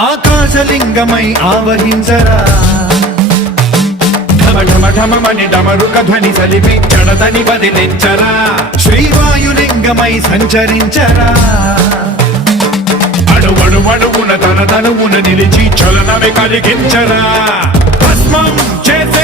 ఆకాశలింగమై ఆవహించరా ఢమఢమఢమని డమరుక ధ్వని సలిపి జడదని వదిలించరా శ్రీవాయులింగమై సంచరించరా అడుగున తన తనువున నిలిచి చలనమే కలిగించరా భస్మం చేసే